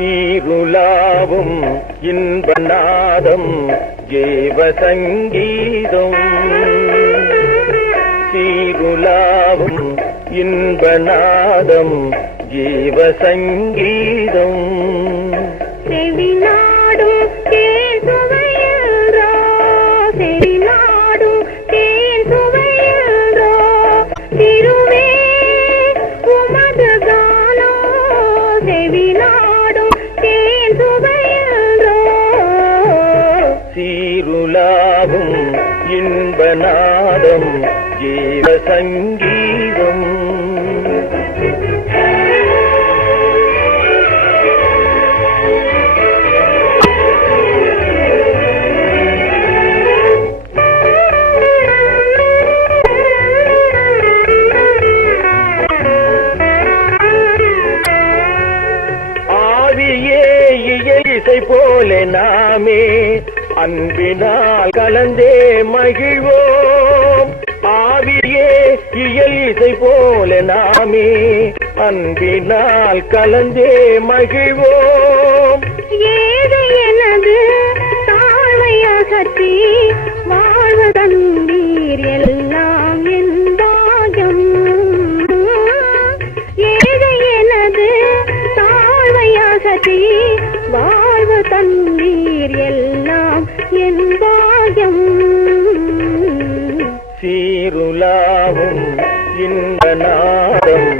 சீருலாவும் இன்ப நாதம் ஜீவ சங்கீதம் சீருலாவும் இன்ப நாதம் ஜீவ சங்கீதம் செவிநாடும் சீருலாவும் இன்பநாதம் ஜீவ சங்கீதம். ஆவியே இசை போல நாமே அன்பினால் கலந்தே மகிழ்வோம். ஆவியே இயல் இசை போல நாமே அன்பினால் கலந்தே மகிழ்வோம். ஏது எனது தாழ்வை அகற்றி வாழ்வு எல்லாம் என்பாயம் ஏது எனது தாழ்வை அகற்றி வாழ்வு தந்தீர் எல்லாம் எந்தாயம் சீருலாவும் இன்ப நாதம்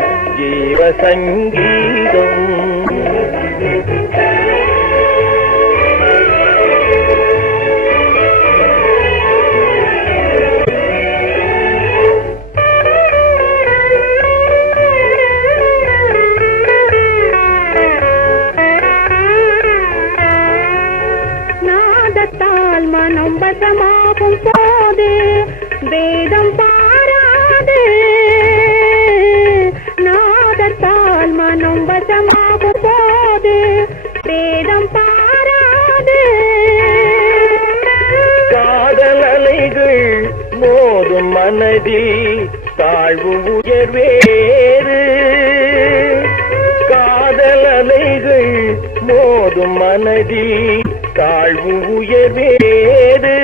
ஜீவ மனம் வசமாகும் போது வேதம் பாராது. நாதத்தால் மனம் வசமாகும் போது வேதம் பாராது. காதல் அலைகள் மோதும் மனதில் தாழ்வு உயர்வேறு காதல் அலைகள் மோதும் மனதில் தாழ்வு உயர்வேறு